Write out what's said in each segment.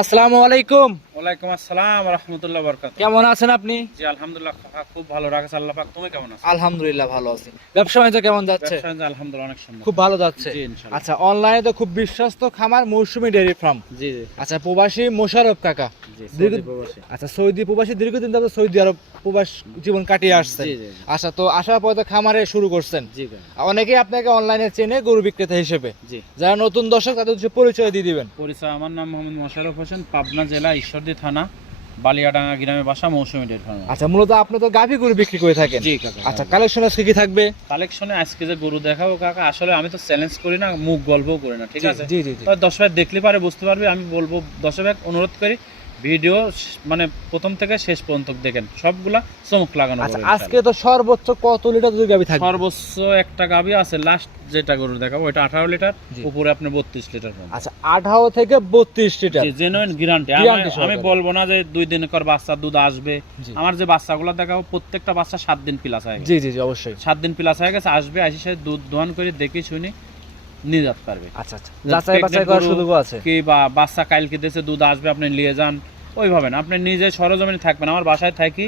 আসসালামু আলাইকুম। ওয়ালাইকুম আসসালাম রহমতুল্লাহ বরকাত কেমন আছেন আপনি? জি আলহামদুলিল্লাহ খুব ভালো। রাখেছে আল্লাহ পাক তুমি কেমন আছো? আলহামদুলিল্লাহ ভালো আছি। ব্যবসা বাণিজ্য কেমন যাচ্ছে? ব্যবসা আলহামদুলিল্লাহ অনেক সুন্দর। খুব ভালো যাচ্ছে। জি ইনশাআল্লাহ আচ্ছা অনলাইনে তো খুব বিশ্বস্ত খামার মৌসুমী ডেয়ারি ফার্ম। জি জি। আচ্ছা প্রবাসী মোশারফ কাকা। সৌদি আচ্ছা সৌদি প্রবাসী দীর্ঘদিন ধরে সৌদি আরব প্রবাস জীবন কাটিয়ে আসছে। আচ্ছা তো আসার পর তো খামারে শুরু করছেন। অনেকেই আপনাকে অনলাইনে চেনে গরু বিক্রেতা হিসেবে। যারা নতুন দর্শক তাদের পরিচয় দিয়ে দিবেন। পরিচয় আমার নাম মোহাম্মদ মোশাররফ হোসেন পাবনা জেলা ঈশ্বরদী থানা বালিয়াডাঙ্গা গ্রামে বাসা মৌসুমী ডেট ফার্ম। আচ্ছা মূলত আপনি তো গাভী গরু বিক্রি করে থাকেন। জি কাকা আচ্ছা কালেকশন আজকে কি থাকবে? কালেকশনে আজকে যে গরু দেখাবো কাকা আসলে আমি তো চ্যালেঞ্জ করি না মুখ গল্পও করি না ঠিক আছে? জি জি দশ ভাই দেখলে পারে বুঝতে পারবে আমি বলব দশ ভাই অনুরোধ করি ভিডিও মানে প্রথম থেকে শেষ পর্যন্ত দেখেন সবগুলা চমক লাগানো আচ্ছা আজকে তো সর্বোচ্চ কত লিটার দুধ গাভী থাকবে? সর্বোচ্চ একটা গাবি আছে লাস্ট যেটা গরু দেখাবো ওইটা আঠারো লিটার উপরে আপনি বত্রিশ লিটার পাবেন। আচ্ছা আঠারো থেকে বত্রিশ লিটার। জেনুইন গ্যারান্টি আমি বলব না যে দুই দিন কর বাচ্চা দুধ আসবে। আমার যে বাচ্চাগুলো দেখাবো প্রত্যেকটা বাচ্চা সাত দিন প্লাস হয়ে গেছে। জি জি জি অবশ্যই। সাত দিন প্লাস হয়ে গেছে আসবে আসি সে দুধ দোহান করে দেখে শুনি নিয়ে যেতে পারবে। আচ্ছা আচ্ছা। যাচাই বাছাই করার সুযোগ আছে। কি বা বাচ্চা কালকে দেশে দুধ আসবে আপনি নিয়ে যান। ওইভাবে না। আপনি নিজে সরজমিনে থাকবেন। আমার বাসায় থাকি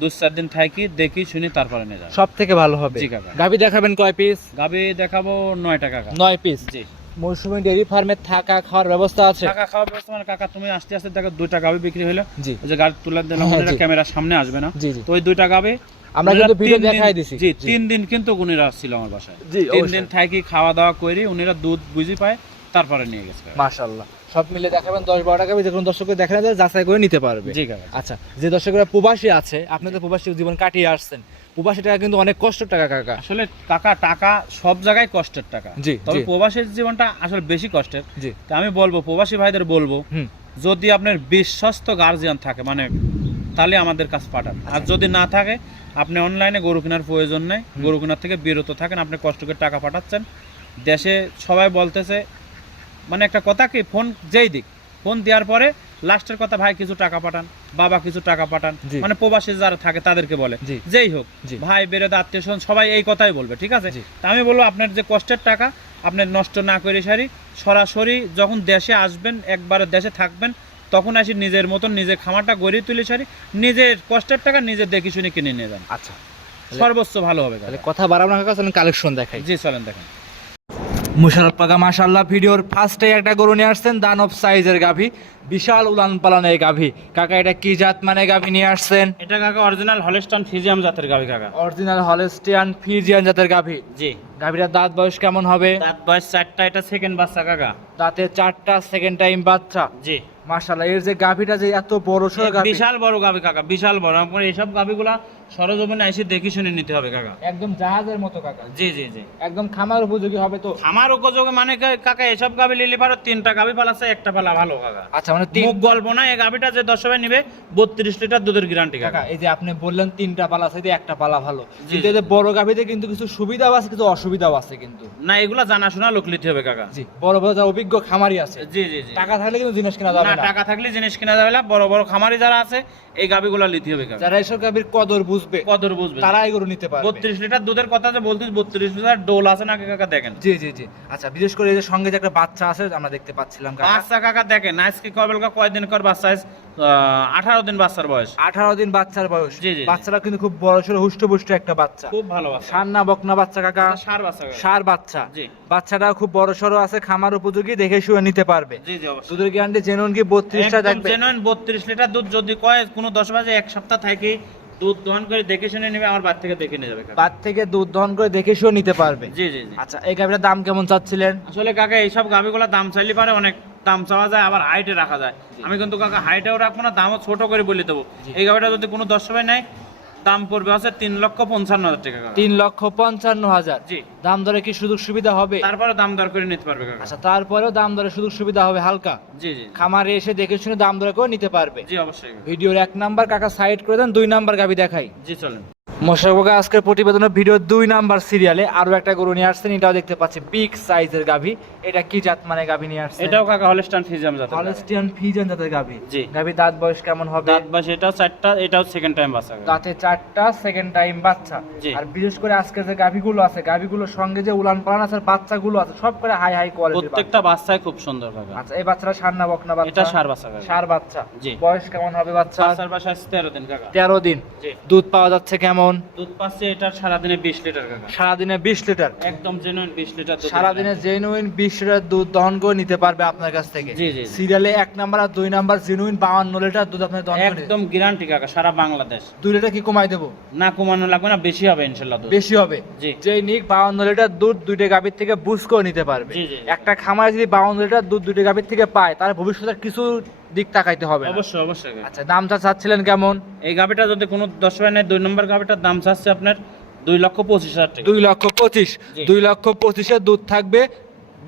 দু চার দিন থাকি দেখি শুনি তারপরে নিয়ে যান। সব থেকে ভালো হবে। জি কাকা। গাভী দেখাবেন কয় পিস গাবি দেখাবো নয় টাকা নয় পিস জি। মৌসুমী ফার্মে থাকা খাওয়ার ব্যবস্থা আছে? টাকা ব্যবস্থা মানে কাকা তুমি আসতে আসতে দেখো দুইটা গাবি বিক্রি হলো জি। ওই যে গাড়ি তুলে দিলাম হ্যাঁ, জি। ক্যামেরার সামনে আসবে না। জি জি। তো ওই দুইটা গাবে আমরা কিন্তু ভিডিও দেখাই দিছি। জি তিন দিন কিন্তু উনিরা ছিল আমার বাসায়। জি, তিন অবশ্যই। দিন থাকি খাওয়া দাওয়া করি উনিরা দুধ বুঝি পায়। তারপরে নিয়ে গেছে। মাশাআল্লাহ। সব মিলে দেখাবেন দশ বারো টাকা যে কোনো দর্শককে দেখা যায় যাচাই করে নিতে পারবে। জি কাকা। আচ্ছা যে দর্শকরা প্রবাসী আছে আপনি তো প্রবাসী জীবন কাটিয়ে আসছেন প্রবাসী টাকা কিন্তু অনেক কষ্টের টাকা কাকা। আসলে টাকা টাকা সব জায়গায় কষ্টের টাকা। জি, তবে প্রবাসীর জীবনটা আসলে বেশি কষ্টের। জি। তা আমি বলব প্রবাসী ভাইদের বলব যদি আপনার বিশ্বস্ত গার্জিয়ান থাকে মানে তাহলে আমাদের কাছে পাঠান। আর আচ্ছা। যদি না থাকে আপনি অনলাইনে গরু কেনার প্রয়োজন নেই। গরু কেনার থেকে বিরত থাকেন আপনি কষ্ট করে টাকা পাঠাচ্ছেন। দেশে সবাই বলতেছে মানে একটা কথা কি ফোন যেই দিক ফোন দেওয়ার পরে লাস্টের কথা ভাই কিছু টাকা পাঠান বাবা কিছু টাকা পাঠান মানে প্রবাসী যারা থাকে তাদেরকে বলে। যেই হোক ভাই বেরোতে আত্মীয় স্বজন সবাই এই কথাই বলবে ঠিক আছে? তা আমি বলব আপনার যে কষ্টের টাকা আপনি নষ্ট না করে সারি সরাসরি যখন দেশে আসবেন একবার দেশে থাকবেন তখন আসি নিজের মতন নিজের খামারটা গড়ে তুলে সারি নিজের কষ্টের টাকা নিজে দেখে শুনে কিনে নিয়ে যান। আচ্ছা। সর্বোচ্চ ভালো হবে তাহলে কথা বাড়াবো না কালেকশন দেখাই। জি চলেন দেখেন। মুশারফ পাকা মাশাল্লাহ ভিডিওর ফার্স্টে একটা গরু নিয়ে আসছেন দানব সাইজের গাভী বিশাল উলান পালানের গাভী। কাকা এটা কি জাত মানে গাভী নিয়ে আসছেন? এটা কাকা অরিজিনাল হলেস্টন ফিজিয়াম জাতের গাবি কাকা। অরিজিনাল হলেস্টিয়ান ফিজিয়ান জাতের গাভী? জি। গাভীটার দাঁত বয়স কেমন হবে? দাঁত বয়স চারটা এটা সেকেন্ড বাচ্চা কাকা। দাঁতে চারটা সেকেন্ড টাইম বাচ্চা? জি। মাশাল্লাহ এর যে গাভীটা যে এত বড় সড়ো গাভী? বিশাল বড় গাবি কাকা বিশাল বড়। আপনার এইসব গাবিগুলা সরজমিনে এসে দেখে শুনে নিতে হবে কাকা। একদম জাহাজের মতো কাকা। জি জি জি। একদম খামার উপযোগী হবে তো? আমার উপযোগে মানে কাকা এসব গাবি লিলি পারো তিনটা গাবি একটা পালা ভালো কাকা। আচ্ছা মানে মুখ গল্প না এই গাবিটা যে দশ সবাই নিবে বত্রিশ লিটার দুধের গ্যারান্টি কাকা। এই যে আপনি বললেন তিনটা পালা আছে একটা পালা ভালো। কিন্তু এদের বড় গাভীতে কিন্তু কিছু সুবিধাও আছে কিছু অসুবিধাও আছে কিন্তু। না এগুলা জানাশোনা লোক নিতে হবে কাকা। জি বড় বড় যা অভিজ্ঞ খামারি আছে। জি জি জি। টাকা থাকলে কিন্তু জিনিস কেনা যাবে না টাকা থাকলে জিনিস কিনা যাবে না বড় বড় খামারি যারা আছে এই গাবিগুলা নিতে হবে কাকা। যারা এসব গাভীর কদর বুঝবে কদর বুঝবে। তারা এগুলো নিতে পারবে। বত্রিশ লিটার দুধের কথা যে বলতে বত্রিশ লিটার ডোল আছে নাকি কাকা দেখেন। জি জি জি। আচ্ছা বিশেষ করে এই যে সঙ্গে যে একটা বাচ্চা আছে আমরা দেখতে পাচ্ছিলাম কাকা। বাচ্চা কাকা দেখেন আজকে কবেলকা কয়দিন কর বাচ্চা আঠারো দিন বাচ্চার বয়স। আঠারো দিন বাচ্চার বয়স। কিন্তু খুব বড় সড়ো হুষ্টপুষ্ট একটা বাচ্চা। খুব ভালো সান্না বকনা বাচ্চা কাকা। সার বাচ্চা সার বাচ্চা। বাচ্চাটা খুব বড় সড়ো আছে খামার উপযোগী দেখে শুয়ে নিতে পারবে। জি জি অবশ্যই। দুধের গ্যারান্টি জেনুন কি বত্রিশটা থাকবে? জেনুইন বত্রিশ লিটার দুধ যদি কয় কোনো দশ বাজে এক সপ্তাহ থাকি দুধ দহন করে দেখে শুনে নেবে আমার বাদ থেকে দেখে নিয়ে যাবে। বাদ থেকে দুধ দহন করে দেখে শুনে নিতে পারবে? জি জি জি। আচ্ছা এই গাভিটার দাম কেমন চাচ্ছিলেন? আসলে কাকা এইসব গাভিগুলো দাম চাইলে পারে অনেক দাম চাওয়া যায় আবার হাইটে রাখা যায়। আমি কিন্তু কাকা হাইটেও রাখব না দামও ছোট করে বলে দেবো। এই গাভিটা যদি কোনো সময় নেয় দাম পড়বে হচ্ছে তিন লক্ষ পঞ্চান্ন হাজার টাকা তিন লক্ষ পঞ্চান্ন হাজার। জি। দাম দরে কি সুযোগ সুবিধা হবে? তারপরে দাম দর করে নিতে পারবে কাকা। আচ্ছা তারপরেও দাম দরে সুযোগ সুবিধা হবে হালকা? জি জি। খামারে এসে দেখে শুনে দাম দরে করে নিতে পারবে? জি অবশ্যই। ভিডিওর এক নাম্বার কাকা সাইড করে দেন দুই নাম্বার গাবি দেখাই। জি চলেন। মোশারফ আজকের প্রতিবেদনের ভিডিও দুই নাম্বার সিরিয়ালে আরও একটা গরু নিয়ে আসছেন। এটাও দেখতে পাচ্ছি বিগ সাইজের গাভী। এটা কি জাত মানে গাভী নিয়ে আসছেন? এটাও কাকা হলস্টান ফিজিয়াম জাতের গাভী। হলস্টিয়ান ফিজেন জাতের গাভী। জি। গাভী দাঁত বয়স কেমন হবে? দাঁত বাস এটাও চারটা এটাও সেকেন্ড টাইম বাচ্চা। দাঁতে চারটা সেকেন্ড টাইম বাচ্চা। আর বিশেষ করে আজকের যে গাভীগুলো আছে গাভীগুলোর সঙ্গে যে উলান পালান আছে বাচ্চাগুলো আছে সব করে হাই হাই কোয়ালিটি প্রত্যেকটা বাচ্চাই খুব সুন্দর কাকা। আচ্ছা এই বাচ্চাটা সার না বকনা বাচ্চা? এটা সার বাচ্চা সার বাচ্চা। জি। বয়স কেমন হবে বাচ্চা বাচ্চার বাসায় তেরো দিন কাকা। তেরো দিন। দুধ পাওয়া যাচ্ছে কেমন? দুধ পাচ্ছে এটার সারাদিনে বিশ লিটার কাকা। সারাদিনে বিশ লিটার? একদম জেনুইন বিশ লিটার সারাদিনে জেনুইন বিশ লিটার দুধ দহন করে নিতে পারবে আপনার কাছ থেকে। জি, জি, জি। সিরিয়ালে এক নাম্বার আর দুই নাম্বার জেনুইন বাউান্ন লিটার দুধ আপনার দহন একদম গ্যারান্টি কাকা সারা বাংলাদেশ। দুই লিটার কি কমাই দেবো? না কমানো লাগবে না বেশি হবে ইনশাল্লাহ বেশি হবে। জি। যে নিক বাউন্ন লিটার দুধ দুইটা গাভীর থেকে বুঝ করে নিতে পারবে। একটা খামারে যদি বাউন্ন লিটার দুধ দুইটা গাভীর থেকে পায় তার ভবিষ্যতের কিছু দিক তাকাইতে হবে অবশ্যই অবশ্যই। আচ্ছা দামটা চাচ্ছিলেন কেমন? এই গাভিটা যদি কোনো দশ নেয় দুই নম্বর গাভিটার দাম চাচ্ছে আপনার দুই লক্ষ পঁচিশ হাজার টাকা। দুই লক্ষ পঁচিশ। দুই লক্ষ পঁচিশের দুধ থাকবে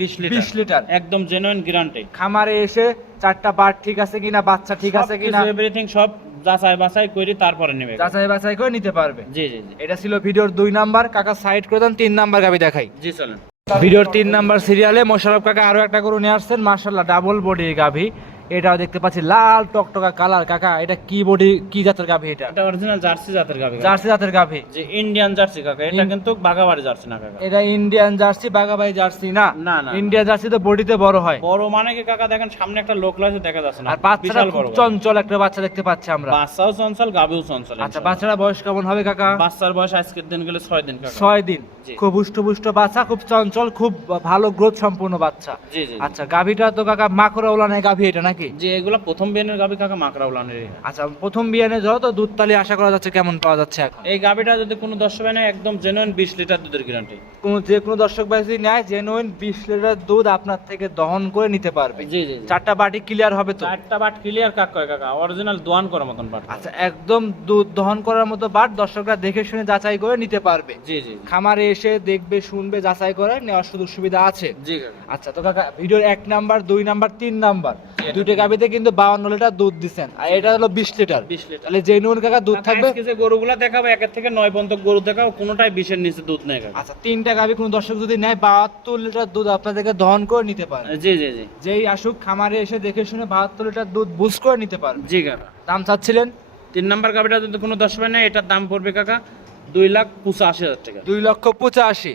বিশ লিটার। বিশ লিটার। একদম জেনুইন গ্যারান্টি খামারে এসে চারটা বার ঠিক আছে কিনা বাচ্চা ঠিক আছে কিনা এভরিথিং সব যাচাই বাছাই করে তারপরে নেবে। যাচাই বাছাই করে নিতে পারবে। জি জি জি। এটা ছিল ভিডিওর দুই নাম্বার। কাকা সাইড করে দেন তিন নাম্বার গাবি দেখাই। জি চলেন। ভিডিওর তিন নাম্বার সিরিয়ালে মোশারফ কাকা আরও একটা গরু নিয়ে আসছেন। মার্শাল্লাহ ডাবল বডি গাভি। এটাও দেখতে পাচ্ছি লাল টকটকা কালার কাকা এটা কি বডি কি জাতের গাভি এটা? এটা অরিজিনাল জার্সি জাতের গাভি। জার্সি জাতের গাভি। যে ইন্ডিয়ান জার্সি কাকা এটা কিন্তু বাগাবাড়ি জার্সি না কাকা। এটা ইন্ডিয়ান জার্সি বাগাবাই জার্সি না? না না ইন্ডিয়ান জার্সি তো বডিতে বড় হয়। বড় মানে কি কাকা দেখেন সামনে একটা লোক লাগছে দেখা যাচ্ছে না। আর বাচ্চাটা খুব চঞ্চল একটা বাচ্চা দেখতে পাচ্ছি আমরা। বাচ্চাও চঞ্চল গাভিও চঞ্চল আচ্ছা। বাচ্চাটা বয়স কেমন হবে কাকা? বাচ্চার বয়স আজকের দিন গেলে ছয় দিন কাকা। ছয় দিন। জি। খুব হুষ্ট বাচ্চা খুব চঞ্চল খুব ভালো গ্রোথ সম্পূর্ণ বাচ্চা। জি জি আচ্ছা গাভীটা তো কাকা মাকড়া ওলা নাই গাভী এটা নাকি? যে এগুলা প্রথম বিয়ানের গাবি কাকা মাকড়া উলানের আচ্ছা প্রথম বিয়ানে যত দুধ তালি আশা করা যাচ্ছে কেমন পাওয়া যাচ্ছে এখন? এই গাভিটা যদি কোনো দর্শক ভাই নেয় একদম জেনুইন বিশ লিটার দুধের গ্যারান্টি কোনো যে কোনো দর্শক ভাই যদি নেয় জেনুইন বিশ লিটার দুধ আপনার থেকে দহন করে নিতে পারবে। জি জি চারটা বাটি ক্লিয়ার হবে তো? চারটা বাট ক্লিয়ার কাক কয় কাকা? অরিজিনাল দোয়ান করার মতন বাট। আচ্ছা একদম দুধ দহন করার মতো বাট দর্শকরা দেখে শুনে যাচাই করে নিতে পারবে। জি জি। খামারে এসে দেখবে শুনবে যাচাই করে নেওয়ার সুযোগ সুবিধা আছে। জি আচ্ছা তো কাকা ভিডিওর এক নাম্বার দুই নাম্বার তিন নাম্বার। দুইটা গাবিতে কিন্তু বাউন্ন লিটার দুধ দিচ্ছেন আর এটা হলো বিশ লিটার। বিশ লিটার। তাহলে জেনুইন কাকা দুধ থাকবে যে গরুগুলা দেখাবো একের থেকে নয় পর্যন্ত গরু দেখাবো কোনোটাই বিশের নিচে দুধ নেই আচ্ছা তিনটা গাবি কোনো দর্শক যদি নেয় বাহাত্তর লিটার দুধ আপনাদেরকে দহন করে নিতে পারে জি জি জি। যেই আসুক খামারে এসে দেখে শুনে বাহাত্তর লিটার দুধ বুঝ করে নিতে পারবে। জি কাকা। দাম চাচ্ছিলেন? তিন নাম্বার গাভিটা যদি কোনো ভাই নেয় এটার দাম পড়বে কাকা দুই লাখ পঁচাশি হাজার টাকা। দুই লক্ষ পঁচাশি।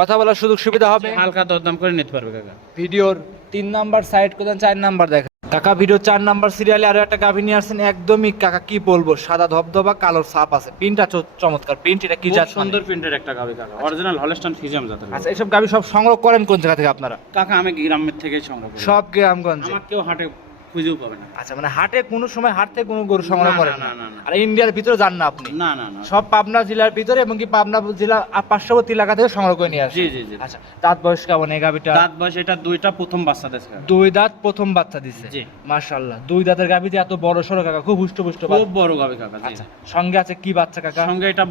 কথা বলার সুযোগ সুবিধা হবে। হালকা দরদাম করে নিতে পারবে কাকা। ভিডিওর তিন নাম্বার সাইড কোথায় চার নাম্বার দেখা কাকা ভিডিও চার নাম্বার সিরিয়ালে আরও একটা গাভী নিয়ে আসছেন। একদমই কাকা কি বলব সাদা ধবধবা কালোর সাপ আছে। প্রিন্টটা চমৎকার। প্রিন্ট এটা কি জাত সুন্দর প্রিন্টের একটা গাভি কাকা। অরিজিনাল হলস্টন ফিজিয়াম জাতের আচ্ছা এসব গাভী সব সংগ্রহ করেন কোন জায়গা থেকে আপনারা? কাকা আমি গ্রামের থেকেই সংগ্রহ করি। সব গ্রামগঞ্জে। আমার কেউ হাটে খুঁজেও পাবে না। আচ্ছা মানে হাটে কোনো সময় হাট থেকে কোনো গরু সংগ্রহ করেন না। আর ইন্ডিয়ার ভিতরে যান না আপনি? না না না। সব পাবনা জেলার ভিতরে এবং কি পাবনা জেলা পার্শ্ববর্তী এলাকা থেকে সংগ্রহ করে নিয়ে আসে জি জি জি। আচ্ছা দাঁত বয়স কেমন এই গাভীটা? দাঁত বয়স এটা দুইটা প্রথম বাচ্চা দেশ দুই দাঁত প্রথম বাচ্চা দিছে? জি। মাশাআল্লাহ দুই দাঁতের গাভীতে এত বড় সড়ো কাকা খুব হুষ্ট পুষ্ট খুব বড় গাভি কাকা আচ্ছা সঙ্গে আছে কি বাচ্চা কাকা? সঙ্গে এটা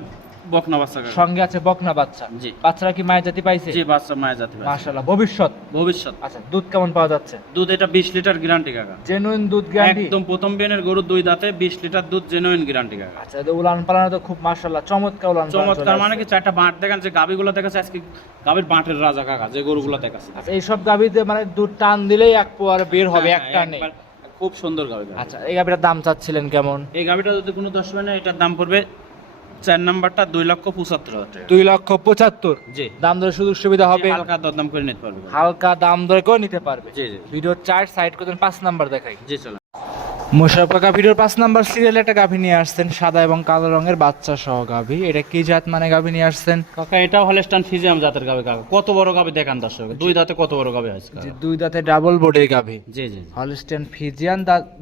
বকনা বাচ্চা সঙ্গে আছে বকনা বাচ্চা। জি। বাচ্চারা কি মায়ের জাতি পাইছে? জি বাচ্চা মায়ের জাতি বাচ্চা। মাশাআল্লাহ ভবিষ্যৎ। ভবিষ্যৎ। আচ্ছা দুধ কেমন পাওয়া যাচ্ছে? দুধ এটা বিশ লিটার গ্যারান্টি কাকা। জেনুইন দুধ গ্যারান্টি একদম প্রথম বিয়ানের গরু দুই দাঁতে বিশ লিটার দুধ জেনুইন গ্যারান্টি কাকা। আচ্ছা তো উলান পালানো তো খুব মাশাআল্লাহ চমৎকার উলান চমৎকার মানে কি চারটা বাঁট দেখান যে দেখাচ্ছে আজকে গাভির বাঁটের রাজা কাকা যে গরুগুলো দেখাচ্ছে। আচ্ছা এইসব গাভীতে মানে দুধ টান দিলেই এক পোয়ার বের হবে হ্যাঁ, একটা খুব সুন্দর গাভি কাকা। আচ্ছা এই গাভীটার দাম চাচ্ছিলেন কেমন? এই গাভিটা যদি কোনো দশ মানে এটার দাম পড়বে চার নাম্বারটা দুই লক্ষ পঁচাত্তর হাজার দুই লক্ষ পঁচাত্তর। জি। দাম দরে সুযোগ সুবিধা হবে। হালকা দরদাম করে নিতে পারবে। হালকা দাম দরে করে নিতে পারবে। জি জি। ভিডিও চার সাইড করে পাঁচ নাম্বার দেখাই। জি চলো। মোশারফ ভিডিওর পাঁচ নাম্বার সিরিয়ালে একটা গাভী নিয়ে আসছেন সাদা এবং কালো রঙের বাচ্চা সহ গাভী। এটা কি জাত মানে গাভী নিয়ে আসছেন? কাকা এটাও হলস্টান ফিজিয়াম জাতের গাবে কাকা। কত বড় গাবে দেখান দর্শক। দুই দাঁতে কত বড় গাবে আছে? দুই দাঁতে ডাবল বডির গাভী। জি জি। হলস্টেন ফিজিয়ান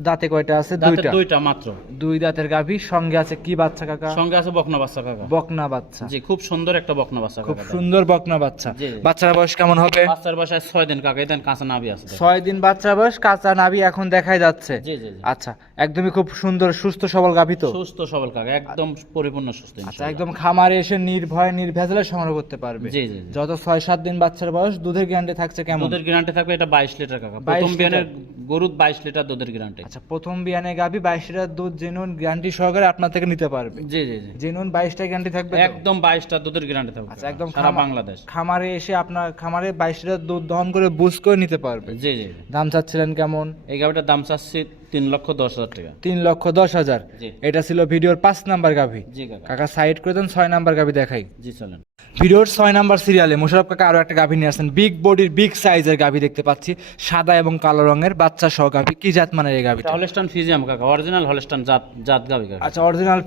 দাঁতে কয়টা আছে? দুইটা। দুইটা মাত্র। দুই দাঁতের গাভী সঙ্গে আছে কি বাচ্চা কাকা? সঙ্গে আছে বকনা বাচ্চা কাকা। বকনা বাচ্চা। জি খুব সুন্দর একটা বকনা বাচ্চা খুব সুন্দর বকনা বাচ্চা। বাচ্চার বয়স কেমন হবে? বাচ্চার বাসায় ছয় দিন কাকা। দেন কাঁচা নাবি আছে দেখেন। ছয় দিন বাচ্চা বয়স কাঁচা নাভি এখন দেখাই যাচ্ছে। জি জি জি। আচ্ছা একদমই খুব সুন্দর সুস্থ সবল গাভী তো? সুস্থ সবল কাকা একদম পরিপূর্ণ সুস্থ আচ্ছা একদম খামারে এসে নির্ভয় নির্ভেজালে সংগ্রহ করতে পারবে। জি জি। যত ছয় সাত দিন বাচ্চার বয়স দুধের গ্যারান্টি থাকছে কেমন? দুধের গ্যারান্টি থাকবে এটা বাইশ লিটার কাকা। 22 প্রথম বিয়ানের গরুর বাইশ লিটার দুধের গ্যারান্টি আচ্ছা প্রথম বিয়ানে গাভী বাইশ লিটার দুধ জেনুন গ্যারান্টি সহকারে আপনার থেকে নিতে পারবে। জি জি জি। জেনুন বাইশটা গ্যারান্টি থাকবে? একদম বাইশটা দুধের গ্যারান্টি থাকবে আচ্ছা একদম সারা বাংলাদেশ। খামারে এসে আপনার খামারে বাইশ লিটার দুধ দহন করে বুঝ করে নিতে পারবে। জি জি জি। দাম চাচ্ছিলেন কেমন? এই গাভিটার দাম চাচ্ছি তিন লক্ষ দশ হাজার টাকা। তিন লক্ষ দশ হাজার। এটা ছিল ভিডিওর পাঁচ নাম্বার গাভি। কাকা। সাইড করে দেন ছয় নাম্বার গাভি দেখাই। জি চলেন। ভিডিওর ছয় নাম্বার সিরিয়ালে মোশারফ কাকা আরও একটা গাভি নিয়ে আসছেন বিগ বডির বিগ সাইজের গাভি দেখতে পাচ্ছি। সাদা এবং কালো রঙের বাচ্চা সহ গাভি। কি জাত মানের এই হলস্টান ফিজিয়াম কাকা অরিজিনাল হলস্টান জাত জাত গাভি আচ্ছা অরিজিনাল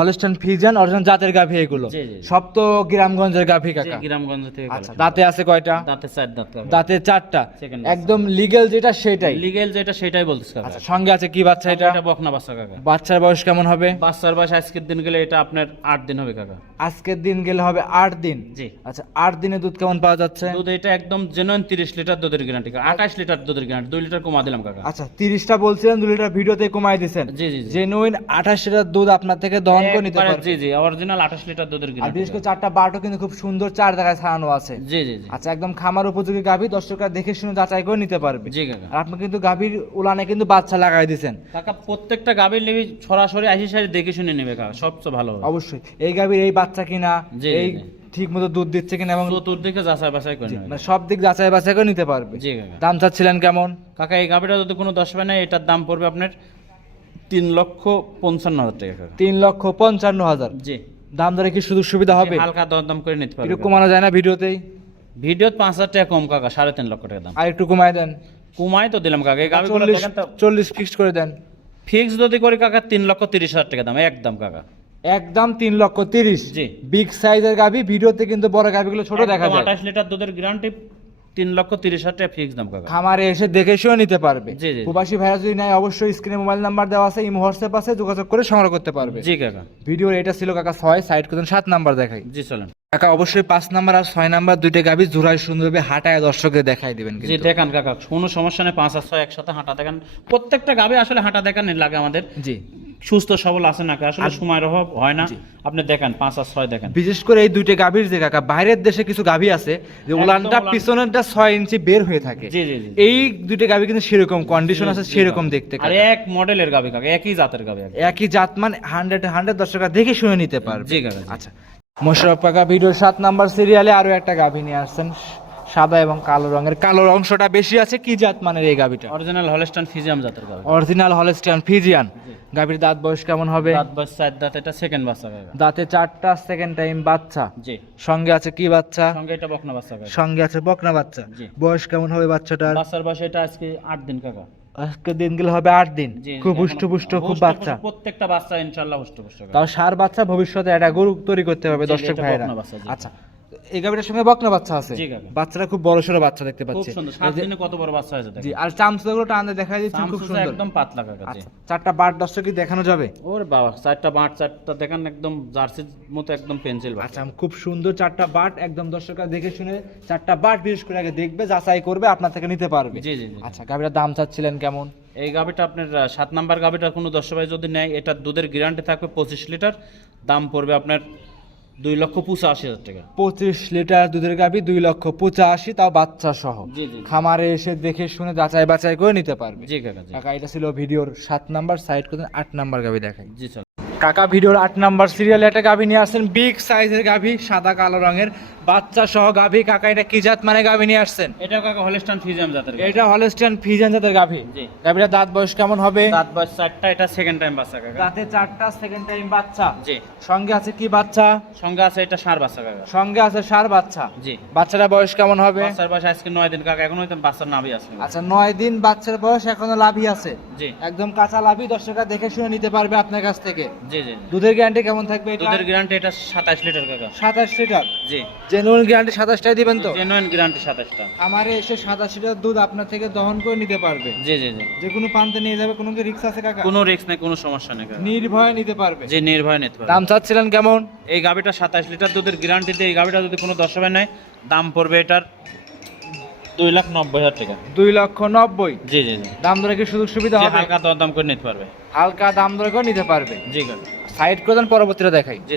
হলস্টান ফিজান অরিজিনাল জাতের গাভি এগুলো। সব তো গ্রামগঞ্জের গাভি কাকা। গ্রামগঞ্জ থেকে আচ্ছা দাঁতে আছে কয়টা? দাঁতে চার দাঁত দাঁতে চারটা। একদম লিগেল যেটা সেটাই। লিগেল যেটা সেটাই বলতেছ কাকা। আচ্ছা সঙ্গে আছে কি বাচ্চা এটা? এটা বকনা বাচ্চা কাকা। বাচ্চার বয়স কেমন হবে? বাচ্চার বয়স আজকের দিন গেলে এটা আপনার আট দিন হবে কাকা। আজকের দিন গেলে হবে আট দিন? জি। আচ্ছা আট দিনে দুধ কেমন পাওয়া যাচ্ছে? দুধ এটা একদম জেনুইন তিরিশ লিটার দুধের গ্যারান্টি আঠাশ লিটার দুধের গ্যারান্টি দুই লিটার কমা দিলাম কাকা। আচ্ছা তিরিশটা বলছিলেন দু লিটার ভিডিওতে কমাই দিচ্ছেন জি জি জেনুইন আঠাশ লিটার দুধ আপনার থেকে দহন করে নিতে একবারে পারবে। জি জি অরিজিনাল আঠাশ লিটার দুধের আর গ্যারান্টি বিশেষ করে চারটা বারটো কিন্তু খুব সুন্দর চার জায়গায় ছাড়ানো আছে। জি জি জি। আচ্ছা একদম খামার উপযোগী গাভী দর্শকরা দেখে শুনে যাচাই করে নিতে পারবে। জি কাকা। আর আপনি কিন্তু গাভীর উলানে কিন্তু বাচ্চা লাগাই দিয়েছেন কাকা প্রত্যেকটা গাভীর নিবি সরাসরি আইসি সাইড দেখে শুনে নেবে কাকা সবচেয়ে ভালো অবশ্যই। এই গাভীর এই বাচ্চা কিনা এই ঠিক মতো দুধ দিচ্ছে কিনা এবং চতুর্দিকে যাচাই বাছাই করে মানে সব দিক যাচাই বাছাই করে নিতে পারবে। জি কাকা। দাম চাচ্ছিলেন কেমন? কাকা এই গাভীটা যদি কোনো দশ পায় না এটার দাম পড়বে আপনার তিন লক্ষ পঞ্চান্ন হাজার টাকা কাকা। তিন লক্ষ পঞ্চান্ন হাজার। জি। দাম দরে কি সুযোগ সুবিধা হবে? হালকা দরদাম করে নিতে পারবে একটু কমানো যায় না ভিডিওতেই? ভিডিও পাঁচ হাজার টাকা কম কাকা সাড়ে তিন লক্ষ টাকা দাম। আর একটু কমাই দেন। কুমাই তো দিলাম কাকা? এই গাভীগুলো চল্লিশ দেখেন তো। চল্লিশ ফিক্সড করে দেন। ফিক্স যদি করি কাকা তিন লক্ষ তিরিশ হাজার টাকা দাম একদম কাকা। একদম তিন লক্ষ তিরিশ। জি। বিগ সাইজের গাভি ভিডিওতে কিন্তু বড় গাভিগুলো ছোট দেখা যায়। আঠাশ লিটার দুধের গ্যারান্টি তিন লক্ষ তিরিশ হাজার টাকা ফিক্স দাম কাকা। খামারে এসে দেখে শুনে নিতে পারবে। প্রবাসী ভাইরা যদি নেয় অবশ্যই স্ক্রিনে মোবাইল নাম্বার দেওয়া আছে ইমো হোয়াটসঅ্যাপ আছে যোগাযোগ করে সংগ্রহ করতে পারবে। জি কাকা। ভিডিওর এটা ছিল কাকা ছয় সাইড করতেন সাত নাম্বার দেখাই। জি চলেন। কাকা অবশ্যই পাঁচ নাম্বার আর ছয় নাম্বার দুইটা গাভি জোড়ায় সুন্দরভাবে হাঁটায় দর্শকদের দেখাই দিবেন জি দেখান কাকা কোনো সমস্যা নেই পাঁচ আর ছয় একসাথে হাঁটা দেখান। প্রত্যেকটা গাবে আসলে হাঁটা দেখান লাগে আমাদের। জি। সুস্থ সবল আছে না আসলে সময়ের অভাব হয় না। আপনি দেখেন পাঁচ আর ছয় দেখেন। বিশেষ করে এই দুইটা গাভীর যে কাকা বাইরের দেশে কিছু গাভী আছে যে উলানটা পিছনেরটা ছয় ইঞ্চি বের হয়ে থাকে। এই দুইটা গাভী কিন্তু সেরকম কন্ডিশন আছে সেরকম দেখতে আর এক মডেলের গাবে কাকা একই জাতের গাবে একই জাত মানে হান্ড্রেড হান্ড্রেড দর্শকরা দেখে শুনে নিতে পারবে। জি কাকা আচ্ছা। মোশারফ কাকা ভিডিও সাত নাম্বার সিরিয়ালে আরও একটা গাভী নিয়ে আসছেন। সাদা এবং কালো রঙের। কালো অংশটা বেশি আছে কি জাত মানের এই গাভীটা? অরিজিনাল হলস্টান ফিজিয়াম জাতের গাবে অরিজিনাল হলস্টিয়ান ফিজিয়ান গাভীর দাঁত বয়স কেমন হবে? দাঁত বয়স চার দাঁত এটা সেকেন্ড বাচ্চা দাঁতে চারটা সেকেন্ড টাইম বাচ্চা। জি। সঙ্গে আছে কি বাচ্চা? সঙ্গে এটা বকনা বাচ্চা সঙ্গে আছে বকনা বাচ্চা। বয়স কেমন হবে বাচ্চাটার? বাচ্চার বয়স এটা আজকে আট দিন কাকা। আজকে দিনগুলো হবে আট দিন। খুব হুষ্টপুষ্ট হুষ্ট পুষ্ট খুব বাচ্চা। প্রত্যেকটা বাচ্চা ইনশাল্লাহ হুষ্টপুষ্ট তাও সার বাচ্চা ভবিষ্যতে একটা গরু তৈরি করতে হবে দর্শক ভাইরা। আচ্ছা এই গাভীটার সঙ্গে বকনা বাচ্চা আছে। বাচ্চাটা খুব বড় সড়ো বাচ্চা দেখতে খুব সুন্দর। সাত দিনে কত বড় বাচ্চা হয়েছে জি আর টানে দেখা দিচ্ছি খুব সুন্দর। একদম পাতলা কাকা আচ্ছা চারটা দর্শক কি দেখানো যাবে? ওরে বাবা চারটা বাট চারটা দেখেন একদম জার্সির মতো একদম পেন্সিল আচ্ছা খুব সুন্দর চারটা বাট একদম দর্শকরা দেখে শুনে চারটা বাট বিশেষ করে আগে দেখবে যাচাই করবে আপনার থেকে নিতে পারবে। জি জি আচ্ছা গাভীটার দাম চাচ্ছিলেন কেমন? এই গাভিটা আপনার সাত নাম্বার গাভিটা কোনো দর্শক যদি নেয় এটা দুধের গ্যারান্টি থাকবে পঁচিশ লিটার দাম পড়বে আপনার দুই লক্ষ পঁচাশি হাজার টাকা। পঁচিশ লিটার দুধের গাবি দুই লক্ষ পঁচাশি তাও বাচ্চা সহ। খামারে এসে দেখে শুনে যাচাই বাছাই করে নিতে পারবে। জি কাকা এটা ছিল ভিডিওর সাত নাম্বার সাইড করতেন আট নাম্বার গাভী দেখাই। জি কাকা ভিডিওর আট নাম্বার সিরিয়ালে একটা গাভী নিয়ে আসছেন। বিগ সাইজের গাভী সাদা কালো রঙের। বাচ্চা সহ গাভী। কাকা এটা কি জাত মানে গাভী নিয়ে আসছেন? এটা কাকা হলিস্টান ফিজিয়াম জাতের। এটা হলস্টিয়ান ফিজিয়ান জাতের গাভী। জি। গাভীটার দাঁত বয়স কেমন হবে? দাঁত বয়স চারটা এটা সেকেন্ড টাইম বাচ্চা কাকা। দাঁতে চারটা সেকেন্ড টাইম বাচ্চা। জি। সঙ্গে আছে কি বাচ্চা? সঙ্গে আছে এটা সার বাচ্চা কাকা। সঙ্গে আছে সার বাচ্চা। জি। বাচ্চাটা বয়স কেমন হবে? বাচ্চার বয়স আজকে নয় দিন কাকা এখনও হয়তো বাচ্চার নাভি আছে। আচ্ছা নয় দিন বাচ্চার বয়স এখনও লাভই আছে। জি। একদম কাঁচা লাভই দর্শকরা দেখে শুনে নিতে পারবে আপনার কাছ থেকে। জি জি দুধের গ্যারান্টি কেমন থাকবে এটা? দুধের গ্যারান্টি এটা সাতাশ লিটার কাকা। সাতাশ লিটার? জি। জেনুইন গ্যারান্টি সাতাশটাই দিবেন তো? জেনুইন গ্যারান্টি সাতাশটা। আমারে এসে সাতাশ লিটার দুধ আপনার থেকে দহন করে নিতে পারবে। জি জি জি। যে কোনো প্রান্তে নিয়ে যাবে কোনো কি রিক্স আছে কাকা? কোনো রিস্ক নেই কোনো সমস্যা নেই কাকা। নির্ভয়ে নিতে পারবে। যে নির্ভয় নিতে পারবে। দাম চাচ্ছিলেন কেমন? এই গাভিটা সাতাশ লিটার দুধের গ্যারান্টি দিয়ে এই গাভিটা যদি কোনো দশ হবে নেয় দাম পড়বে এটার দুই লাখ নব্বই হাজার টাকা। দুই লক্ষ নব্বই। জি জি জি। দাম দরে কি সুযোগ সুবিধা হবে? হালকা দর দাম করে নিতে পারবে। হালকা দাম দরে করে নিতে পারবে। জি সাইড করে দেন পরবর্তীটা দেখাই। জি